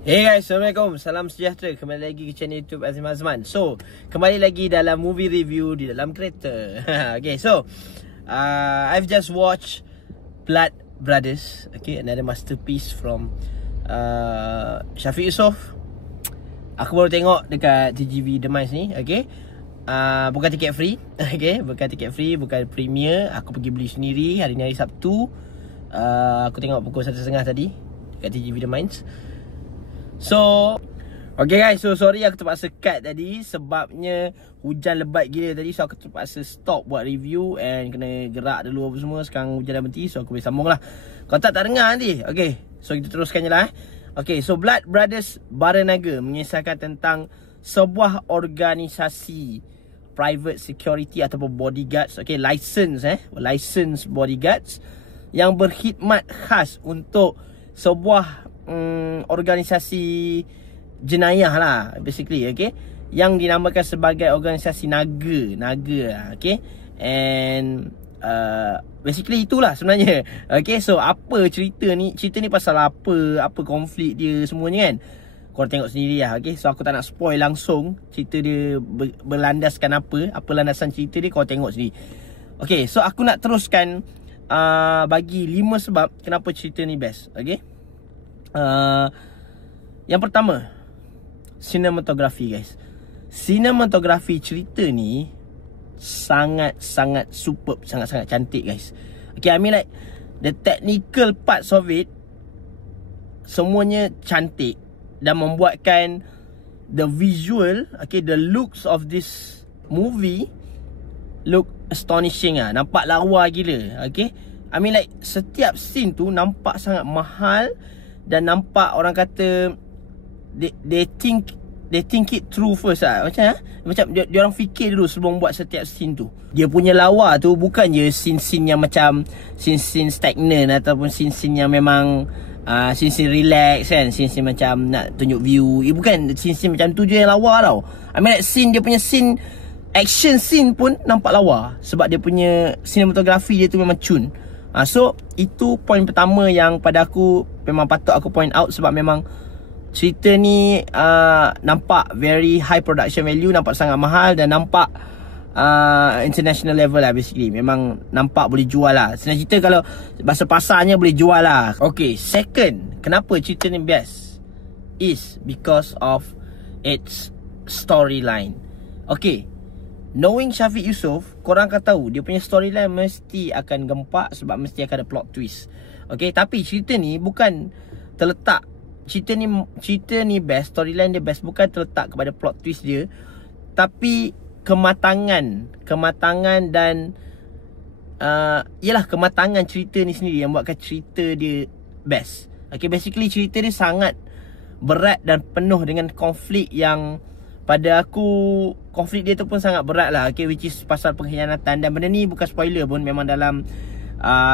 Hey guys, Assalamualaikum. Salam sejahtera. Kembali lagi ke channel YouTube Azim Azman. So, kembali lagi dalam movie review di dalam kereta. Okay, so I've just watched Blood Brothers. Okay, another masterpiece from Shafiq Yusof. Aku baru tengok dekat TGV The Minds ni. Okay, bukan tiket free. Okay, bukan tiket free, bukan premier. Aku pergi beli sendiri hari ni, hari Sabtu. Aku tengok pukul 1.30 tadi dekat TGV The Minds. So, okay guys, so sorry aku terpaksa cut tadi sebabnya hujan lebat gila tadi. So aku terpaksa stop buat review and kena gerak dulu apa semua. Sekarang hujan dah berhenti, so aku boleh sambung lah. Kalau tak dengar nanti. Okay, so kita teruskan je lah. Okay, so Blood Brothers Baranaga mengisahkan tentang sebuah organisasi private security ataupun bodyguards. Okay, license bodyguards yang berkhidmat khas untuk sebuah organisasi jenayah lah basically, okay, yang dinamakan sebagai organisasi naga lah, okay. And basically itulah sebenarnya. Okay, so apa cerita ni pasal apa konflik dia semuanya kan. Korang tengok sendiri lah, okay. So aku tak nak spoil langsung cerita dia berlandaskan apa landasan cerita dia, korang tengok sendiri. Okay, so aku nak teruskan bagi 5 sebab kenapa cerita ni best, okay. Yang pertama, sinematografi guys. Sinematografi cerita ni sangat-sangat superb, sangat-sangat cantik guys. Okay, I mean like the technical parts of it semuanya cantik dan membuatkan the visual, okay, the looks of this movie look astonishing lah. Nampak lawa gila, okay. I mean like setiap scene tu nampak sangat mahal dan nampak orang kata they think it through first lah. Macam dia orang fikir dulu sebelum buat setiap scene tu. Dia punya lawa tu bukan je scene-scene yang macam scene-scene stagnant ataupun scene-scene yang memang scene-scene relax kan, scene-scene macam nak tunjuk view. Bukan scene-scene macam tu je yang lawa tau. I mean like scene, dia punya scene, action scene pun nampak lawa sebab dia punya sinematografi dia tu memang cun. So itu poin pertama yang pada aku memang patut aku point out, sebab memang cerita ni nampak very high production value, nampak sangat mahal dan nampak international level lah basically. Memang nampak boleh jual lah. Senang cerita kalau bahasa pasarnya boleh jual lah. Okay, second, kenapa cerita ni best is because of its storyline. Okay, knowing Shafiq Yusof, korang akan tahu dia punya storyline mesti akan gempak sebab mesti akan ada plot twist. Okay, tapi cerita ni bukan terletak, cerita ni best, storyline dia best bukan terletak kepada plot twist dia, tapi kematangan dan ialah kematangan cerita ni sendiri yang buatkan cerita dia best. Okay, basically cerita dia sangat berat dan penuh dengan konflik yang pada aku konflik dia tu pun sangat berat lah, okay, which is pasal pengkhianatan. Dan benda ni bukan spoiler pun, memang dalam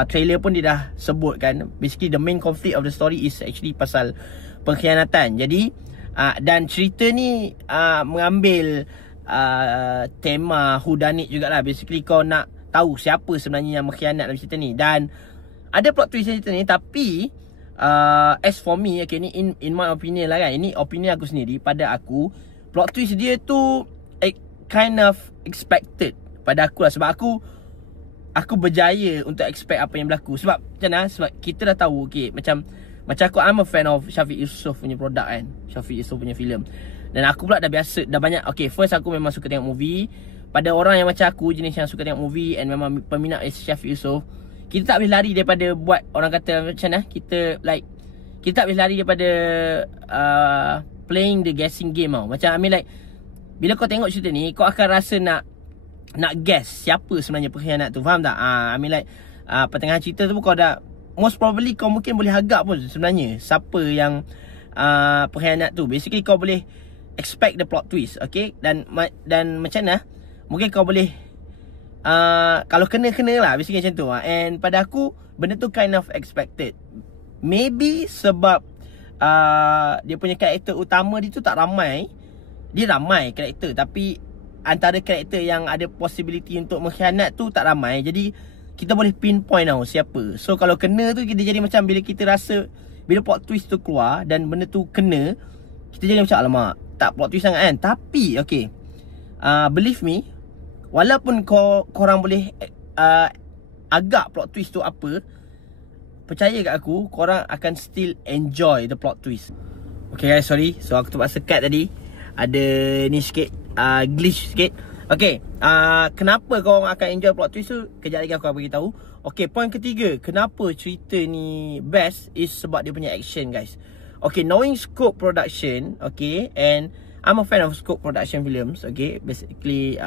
trailer pun dia dah sebut kan. Basically the main conflict of the story is actually pasal pengkhianatan. Jadi dan cerita ni mengambil tema whodunit jugalah. Basically kau nak tahu siapa sebenarnya yang mengkhianat dalam cerita ni. Dan ada plot twist cerita ni, tapi as for me, okay, ni in my opinion lah kan, ini opinion aku sendiri, pada aku plot twist dia tu kind of expected pada aku lah. Sebab aku berjaya untuk expect apa yang berlaku. Sebab macam mana? Sebab kita dah tahu, okay, macam aku, I'm a fan of Shafiq Yusof punya produk kan, Shafiq Yusof punya filem. Dan aku pula dah biasa, dah banyak, okay, first aku memang suka tengok movie. Pada orang yang macam aku, jenis yang suka tengok movie and memang peminat Shafiq Yusof, kita tak boleh lari daripada buat, orang kata macam mana, kita tak boleh lari daripada playing the guessing game tau. Macam I mean like bila kau tengok cerita ni, kau akan rasa nak guess siapa sebenarnya pengkhianat tu. Faham tak? I mean like pertengahan cerita tu pun kau dah, most probably kau mungkin boleh agak pun sebenarnya siapa yang pengkhianat tu. Basically kau boleh expect the plot twist, okay. Dan macam mana, mungkin kau boleh kalau kena lah basically macam tu. And pada aku benda tu kind of expected. Maybe sebab dia punya karakter utama dia tu tak ramai. Dia ramai karakter, tapi antara karakter yang ada possibility untuk mengkhianat tu tak ramai. Jadi kita boleh pinpoint tau siapa. So kalau kena tu kita jadi macam bila kita rasa bila plot twist tu keluar dan benda tu kena, kita jadi macam alamak, tak plot twist sangat kan. Tapi okay, believe me, walaupun korang boleh agak plot twist tu apa, percaya kat aku, korang akan still enjoy the plot twist. Okay guys, sorry, so aku terpaksa cut tadi. Ada ni sikit, glitch sikit. Okay, kenapa korang akan enjoy plot twist tu, kejap lagi aku akan beritahu. Okay, point ketiga, kenapa cerita ni best is sebab dia punya action guys. Okay, knowing Scope Production, okay, and I'm a fan of Scope Production films, okay. Basically,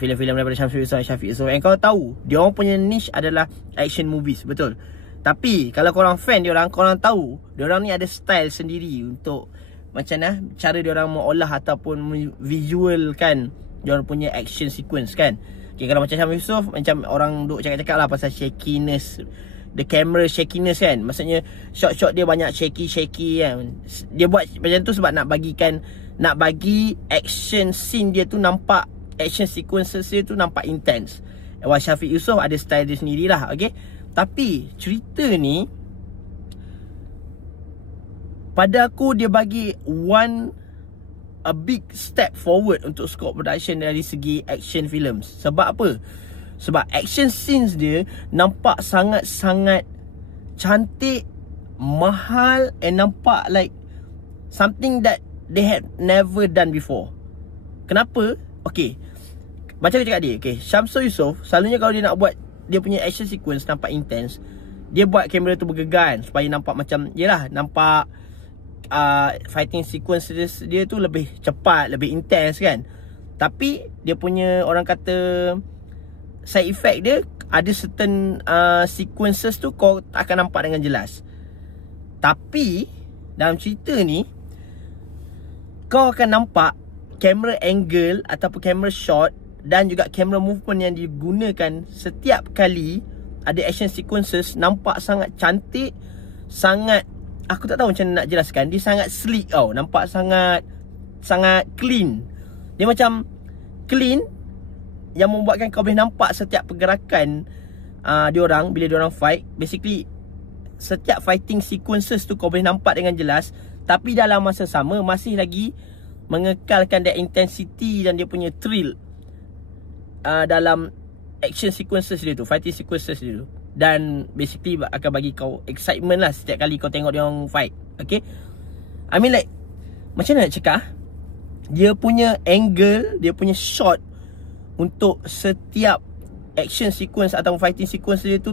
filem-filem daripada Syamsul Yusof, Syafiq Yusof. And kau tahu, dia orang punya niche adalah action movies, betul. Tapi, kalau korang fan dia orang, korang tahu, dia orang ni ada style sendiri untuk macam mana cara dia orang mengolah ataupun visualkan dia orang punya action sequence kan. Okay, kalau macam Syamsul Yusof, macam orang duk cakap-cakap lah pasal shakiness, the camera shakiness kan. Maksudnya shot-shot dia banyak shaky kan. Dia buat macam tu sebab nak bagi action scene dia tu nampak, action sequences dia tu nampak intense. While Syafiq Yusof ada style dia sendirilah, okay. Tapi cerita ni, pada aku dia bagi a big step forward untuk Scope Production dari segi action films. Sebab apa? Sebab action scenes dia nampak sangat-sangat cantik, mahal, and nampak like something that they had never done before. Kenapa? Okay, macam aku cakap dia, okay, Syamsul Yusof selalunya kalau dia nak buat dia punya action sequence nampak intense, dia buat kamera tu bergegar supaya nampak macam, yelah, nampak fighting sequence dia tu lebih cepat, lebih intense kan. Tapi dia punya, orang kata, side effect dia, ada certain sequences tu kau tak akan nampak dengan jelas. Tapi dalam cerita ni, kau akan nampak camera angle ataupun camera shot dan juga camera movement yang digunakan setiap kali ada action sequences nampak sangat cantik, sangat, aku tak tahu macam mana nak jelaskan. Dia sangat sleek tau. Nampak sangat clean. Dia macam clean yang membuatkan kau boleh nampak setiap pergerakan diorang bila diorang fight. Basically, setiap fighting sequences tu kau boleh nampak dengan jelas. Tapi dalam masa sama masih lagi mengekalkan that intensity dan dia punya thrill dalam action sequences dia tu, fighting sequences dia tu. Dan basically akan bagi kau excitement lah setiap kali kau tengok dia orang fight. Okay, I mean like, macam mana nak cakap, dia punya angle, dia punya shot untuk setiap action sequence atau fighting sequence dia tu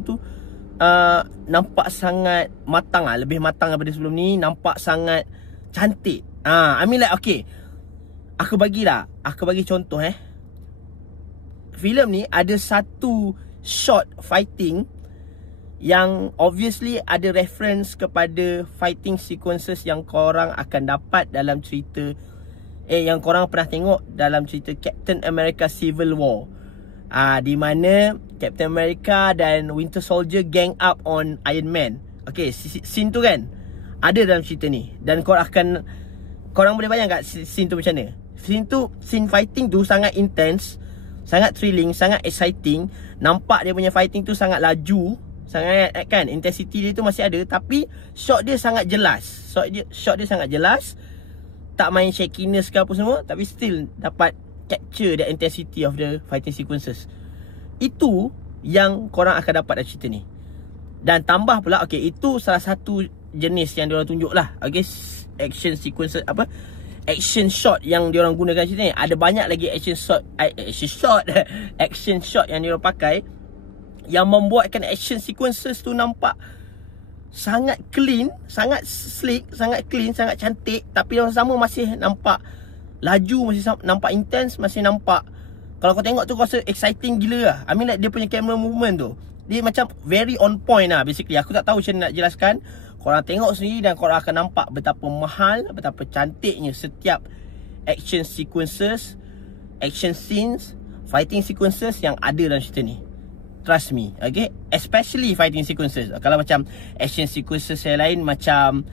nampak sangat matang lah. Lebih matang daripada sebelum ni. Nampak sangat cantik. I mean like, okay, aku bagi contoh filem ni ada satu shot fighting yang obviously ada reference kepada fighting sequences yang korang akan dapat dalam cerita yang korang pernah tengok dalam cerita Captain America Civil War, di mana Captain America dan Winter Soldier gang up on Iron Man. Okay, scene tu kan ada dalam cerita ni. Dan korang boleh bayang kat scene tu macam mana. Scene fighting tu sangat intense, sangat thrilling, sangat exciting. Nampak dia punya fighting tu sangat laju, sangat kan, intensity dia tu masih ada. Tapi shot dia sangat jelas. Shot dia sangat jelas. Tak main shakiness ke apa semua, tapi still dapat capture the intensity of the fighting sequences. Itu yang korang akan dapat dari cerita ni. Dan tambah pula, okay, itu salah satu jenis yang diorang tunjuk lah. Okay, action sequences, action shot yang diorang gunakan cerita ni. Ada banyak lagi action shot yang diorang pakai, yang membuatkan action sequences tu nampak sangat clean, sangat sleek, sangat clean, sangat cantik. Tapi yang sama masih nampak laju, masih nampak intense, masih nampak, kalau kau tengok tu kau rasa exciting gila lah. I mean like, dia punya camera movement tu, dia macam very on point lah basically. Aku tak tahu macam nak jelaskan. Korang tengok sendiri dan korang akan nampak betapa mahal, betapa cantiknya setiap action sequences, action scenes, fighting sequences yang ada dalam cerita ni. Trust me, okay, especially fighting sequences. Kalau macam action sequences yang lain macam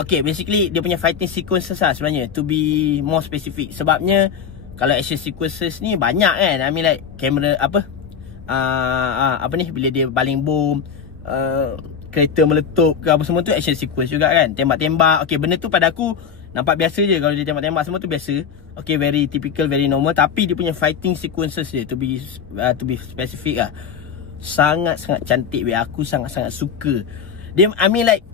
okay, basically dia punya fighting sequences lah sebenarnya, to be more specific. Sebabnya kalau action sequences ni banyak kan. I mean like, kamera bila dia baling bom, kereta meletup ke apa semua tu action sequence juga kan. Tembak-tembak. Okay, benda tu pada aku nampak biasa je. Kalau dia tembak-tembak semua tu biasa. Okay, very typical, very normal. Tapi dia punya fighting sequences dia, to be specific lah, sangat-sangat cantik. Aku sangat-sangat suka dia. I mean like,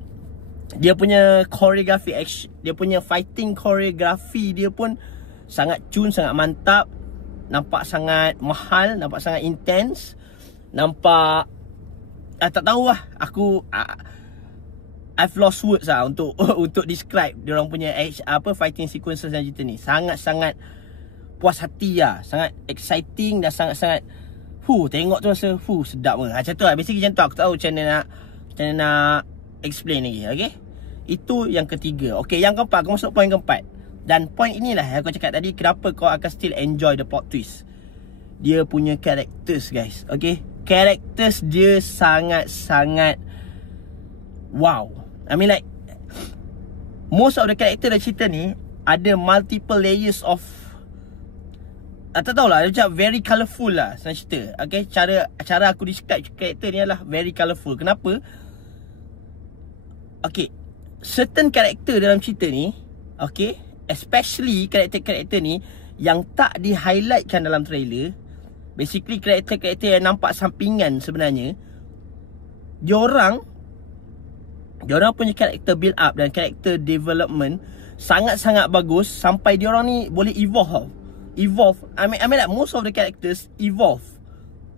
dia punya choreography action, dia punya fighting choreography dia pun sangat cun, sangat mantap. Nampak sangat mahal, nampak sangat intense. Nampak tak tahu lah. Aku I've lost words lah untuk untuk describe diorang punya fighting sequences dan cerita ni. Sangat-sangat puas hati lah. Sangat exciting dan sangat-sangat tengok tu rasa sedap lah. Macam tu lah. Basically macam tu. Aku tahu macam mana nak explain lagi. Okay, itu yang ketiga. Okay, yang keempat, aku masuk point keempat. Dan point inilah yang aku cakap tadi, kenapa kau akan still enjoy the plot twist. Dia punya characters, guys. Okay, characters dia sangat-sangat wow. I mean like, most of the character dalam cerita ni ada multiple layers of, tak tahulah, macam very colourful lah senang cerita. Okay, cara aku describe character ni adalah very colourful. Kenapa? Okay, certain character dalam cerita ni, okay, especially karakter-karakter ni yang tak di-highlightkan dalam trailer, basically karakter-karakter yang nampak sampingan sebenarnya, diorang punya karakter build up dan karakter development sangat-sangat bagus sampai diorang ni boleh evolve. I mean like most of the characters evolve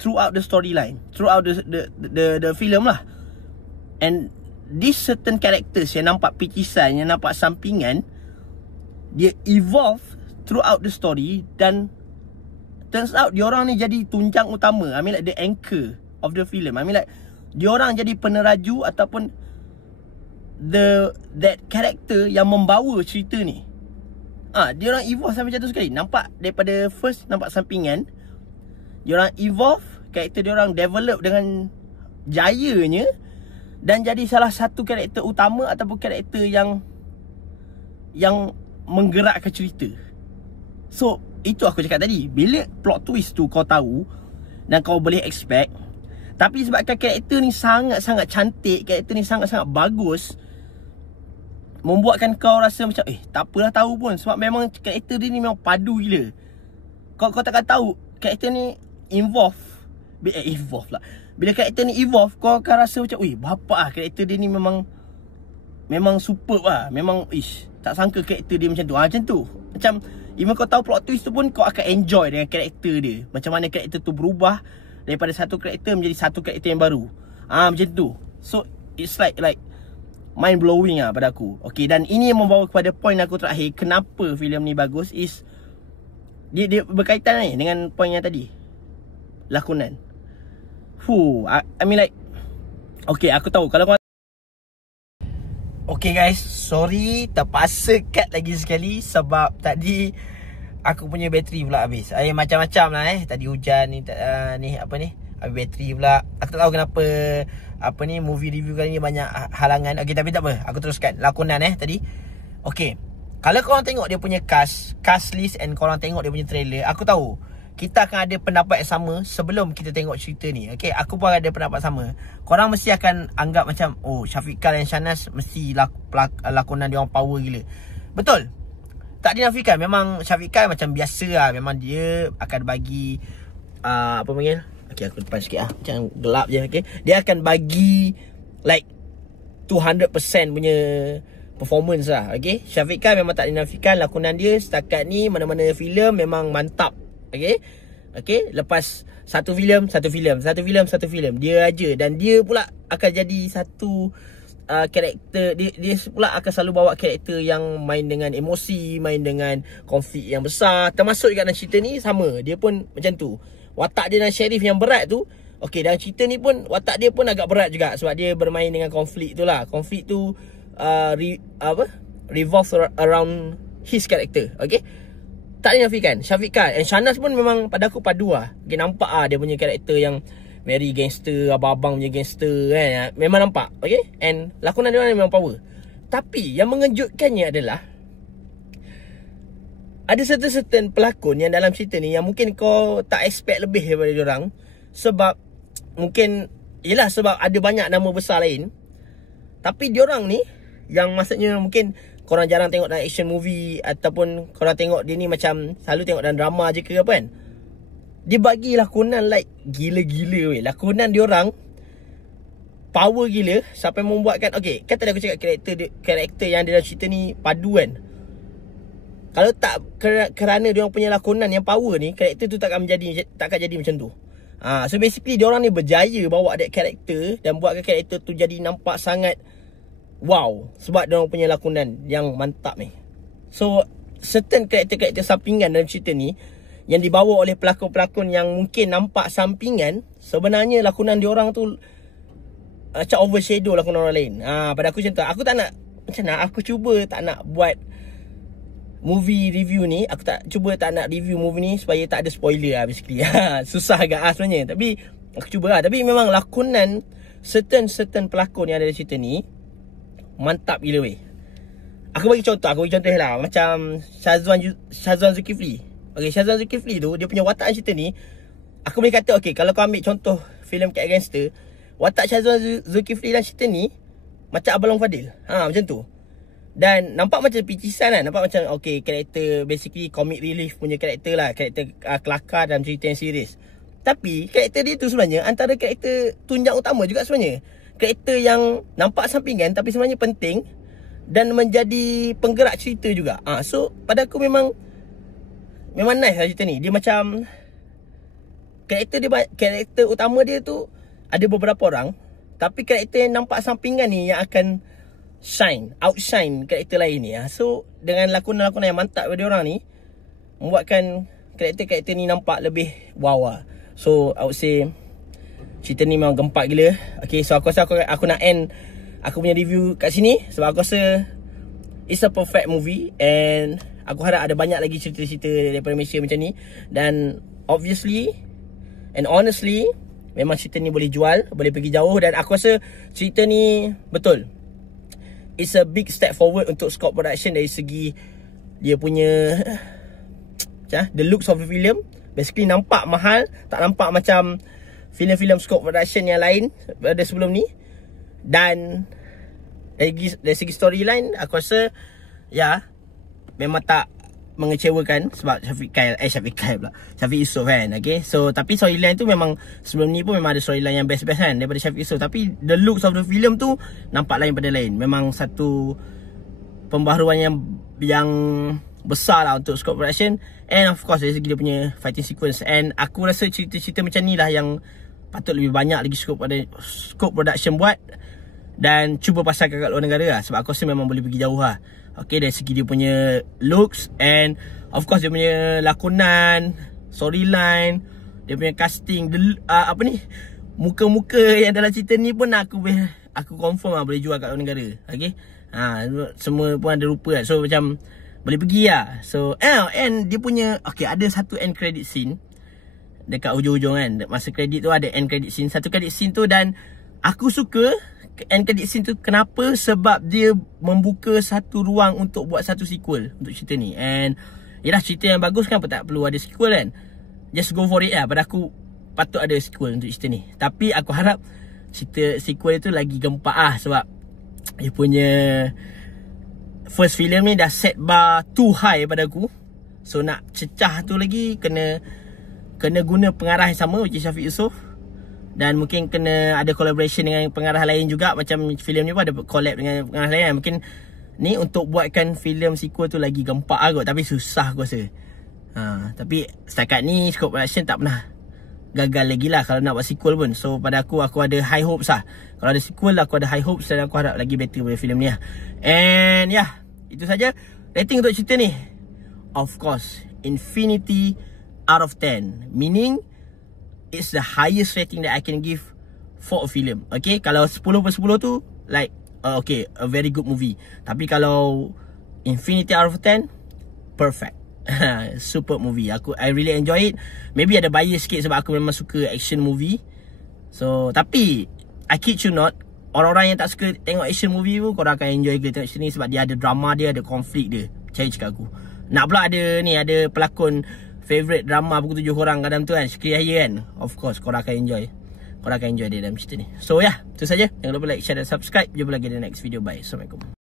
throughout the storyline, throughout the film lah. And these certain characters yang nampak picisan, yang nampak sampingan, dia evolve throughout the story. Dan turns out diorang ni jadi tunjang utama. I mean like the anchor of the film. I mean like diorang jadi peneraju ataupun that character yang membawa cerita ni. Diorang evolve sampai macam tu sekali. Nampak daripada first nampak sampingan, diorang evolve, karakter diorang develop dengan jayanya dan jadi salah satu karakter utama ataupun karakter yang menggerakkan cerita. So, itu aku cakap tadi. Bila plot twist tu kau tahu dan kau boleh expect, tapi sebabkan karakter ni sangat-sangat cantik, karakter ni sangat-sangat bagus, membuatkan kau rasa macam tak apalah tahu pun. Sebab memang karakter dia ni memang padu gila. Kau takkan tahu karakter ni evolve lah. Bila karakter ni evolve, kau akan rasa macam bapak lah, karakter dia ni memang superb lah. Memang tak sangka karakter dia macam tu. Macam tu. Macam even kau tahu plot twist tu pun, kau akan enjoy dengan karakter dia. Macam mana karakter tu berubah daripada satu karakter menjadi satu karakter yang baru. Macam tu. So it's like mind blowing lah pada aku. Okay, dan ini yang membawa kepada point aku terakhir, kenapa filem ni bagus is dia berkaitan ni dengan point yang tadi, lakonan. I mean like, okay, aku tahu kalau kau, okay guys, sorry terpaksa cut lagi sekali sebab tadi aku punya bateri pula habis. Macam-macam lah tadi hujan ni, habis bateri pula. Aku tak tahu kenapa movie review kali ni banyak halangan. Okay, tapi tak apa, aku teruskan lakonan tadi. Okay, kalau korang tengok dia punya cast list and korang tengok dia punya trailer, aku tahu kita akan ada pendapat yang sama sebelum kita tengok cerita ni. Okay, aku pun ada pendapat sama. Korang mesti akan anggap macam Syafiqah dan Shahnaz mesti lakonan dia orang power gila. Betul, tak dinafikan. Memang Syafiqah macam biasa lah. Memang dia akan bagi apa panggil, okay, aku depan sikit macam gelap je. Okay, dia akan bagi like 200% punya performance lah. Okay, Syafiqah memang tak dinafikan lakonan dia setakat ni mana-mana filem memang mantap. Okay, lepas satu filem dia aja. Dan dia pula akan jadi satu karakter, dia pula akan selalu bawa karakter yang main dengan emosi, main dengan konflik yang besar. Termasuk juga dalam cerita ni sama, dia pun macam tu. Watak dia dan Sheriff yang berat tu, okay, dalam cerita ni pun watak dia pun agak berat juga sebab dia bermain dengan konflik tu lah. Konflik tu revolve around his character. Okay, tak dinafikan. Syafiqah and Shahnaz pun memang pada aku padu lah. Okay, nampak dia punya karakter yang very gangster, abang-abang punya gangster kan. Memang nampak. Okay, and lakonan dia memang power. Tapi yang mengejutkannya adalah ada certain pelakon yang dalam cerita ni yang mungkin kau tak expect lebih daripada diorang. Sebab mungkin, yelah, sebab ada banyak nama besar lain. Tapi diorang ni, yang maksudnya mungkin korang jarang tengok dalam action movie, ataupun korang tengok dia ni macam selalu tengok dalam drama je ke apa kan, dia bagi lakonan like gila-gila weh. Lakonan diorang power gila sampai membuatkan, okay, kan tadi aku cakap karakter yang ada dalam cerita ni padu kan. Kalau tak kerana diorang punya lakonan yang power ni, karakter tu takkan jadi macam tu. So basically diorang ni berjaya bawa that karakter dan buatkan karakter tu jadi nampak sangat wow, sebab diorang punya lakonan yang mantap ni. So certain karakter-karakter sampingan dalam cerita ni yang dibawa oleh pelakon-pelakon yang mungkin nampak sampingan, sebenarnya lakonan diorang tu macam overshadow lakonan orang lain. Pada aku macam tu. Aku tak nak, macam nak, aku cuba tak nak buat movie review ni. Aku cuba tak nak review movie ni supaya tak ada spoiler lah basically. Susah agak sebenarnya. Tapi aku cuba lah. Tapi memang lakonan certain pelakon yang ada di cerita ni mantap gila weh. Aku bagi contoh lah. Macam Shazwan Zulkifli. Okay, Shazwan Zulkifli tu, dia punya watak cerita ni, aku boleh kata, okay, kalau kau ambil contoh filem Cat Gangster, watak Shazwan Zulkifli dalam cerita ni macam Abang Long Fadil. Macam tu. Dan nampak macam picisan kan. Nampak macam, okay, karakter basically comic relief punya karakter lah. Karakter kelakar dalam cerita yang serius. Tapi karakter dia tu sebenarnya antara karakter tunjang utama juga sebenarnya. Karakter yang nampak sampingan tapi sebenarnya penting dan menjadi penggerak cerita juga. So pada aku memang nice lah cerita ni. Dia macam karakter utama dia tu ada beberapa orang, tapi karakter yang nampak sampingan ni yang akan outshine karakter lain ni. So dengan lakonan-lakonan yang mantap dari orang ni, membuatkan karakter-karakter ni nampak lebih wow lah. So I would say cerita ni memang gempak gila. Okay, so aku rasa aku nak end aku punya review kat sini, sebab aku rasa it's a perfect movie. And aku harap ada banyak lagi cerita-cerita daripada Malaysia macam ni. Dan obviously and honestly, memang cerita ni boleh jual, boleh pergi jauh. Dan aku rasa cerita ni betul, it's a big step forward untuk Scope Production dari segi dia punya the looks of the film. Basically nampak mahal, tak nampak macam filem-filem Scope Production yang lain pada sebelum ni. Dan dari segi storyline, aku rasa memang tak mengecewakan, sebab Syafiq Yusof kan. Okay, so tapi storyline tu memang sebelum ni pun memang ada storyline yang best-best kan daripada Syafiq Yusof. Tapi the looks of the film tu nampak lain pada lain. Memang satu pembaharuan yang besar lah untuk Scope Production. And of course dari segi dia punya fighting sequence. And aku rasa cerita-cerita macam ni lah yang patut lebih banyak lagi Scope Production buat, dan cuba pasarkan kat luar negara lah. Sebab aku rasa memang boleh pergi jauh lah. Okay, dari segi dia punya looks, and of course dia punya lakonan, storyline, dia punya casting, muka-muka yang dalam cerita ni pun aku confirm lah boleh jual kat luar negara. Okay, semua pun ada rupa lah. So macam boleh pergi lah. So and dia punya, okay, ada satu end credit scene dekat hujung-hujung kan. Masa credit tu ada end credit scene, satu credit scene tu. Dan aku suka end credit scene tu. Kenapa? Sebab dia membuka satu ruang untuk buat satu sequel untuk cerita ni. And yelah, cerita yang bagus kan, tak perlu ada sequel kan. Just go for it lah. Pada aku patut ada sequel untuk cerita ni. Tapi aku harap cerita sequel tu lagi gempak lah. Sebab dia punya first film ni dah set bar too high pada aku. So nak cecah tu lagi, kena guna pengarah yang sama, which is Syafiq Yusof. Dan mungkin kena ada collaboration dengan pengarah lain juga. Macam filem ni pun ada collab dengan pengarah lain. Mungkin ni untuk buatkan filem sequel tu lagi gempak lah kot. Tapi susah aku rasa. Tapi setakat ni Scope Production tak pernah gagal lagi lah kalau nak buat sequel pun. So pada aku ada high hopes lah. Kalau ada sequel aku ada high hopes, dan aku harap lagi better pada filem ni lah. And itu saja rating untuk cerita ni. Of course, infinity out of 10. Meaning it's the highest rating that I can give for a film. Okay, kalau 10/10 tu like okay, a very good movie. Tapi kalau infinity out of 10, perfect. Super movie. I really enjoy it. Maybe ada bias sikit sebab aku memang suka action movie. So tapi I kid you not, orang-orang yang tak suka tengok action movie pun korang akan enjoy ke tengok action ni, sebab dia ada drama dia, ada konflik dia. Percaya cakap aku. Nak pula ada pelakon favorite drama pukul 7 korang kadang tu kan, Syukri Yahya kan. Of course korang akan enjoy. korang akan enjoy dia dalam cerita ni. So itu saja. Jangan lupa like, share dan subscribe. Jumpa lagi di next video. Bye. Assalamualaikum.